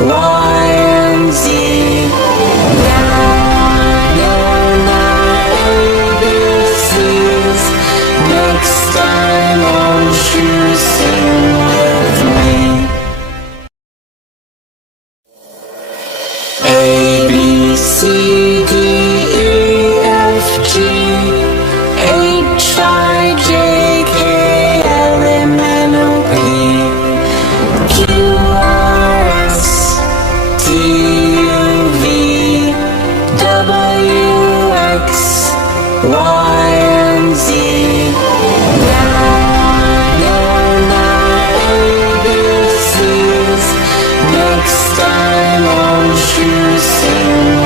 Y and Z. Now I know my ABCs. Next time won't you sing with me? A, B, C, D, E, F, G, H, I, J, K, L, M, N, O, P, Q, R, S, T, U, V, W, X, Y, and Z. Now I know my ABCs. Next time won't you sing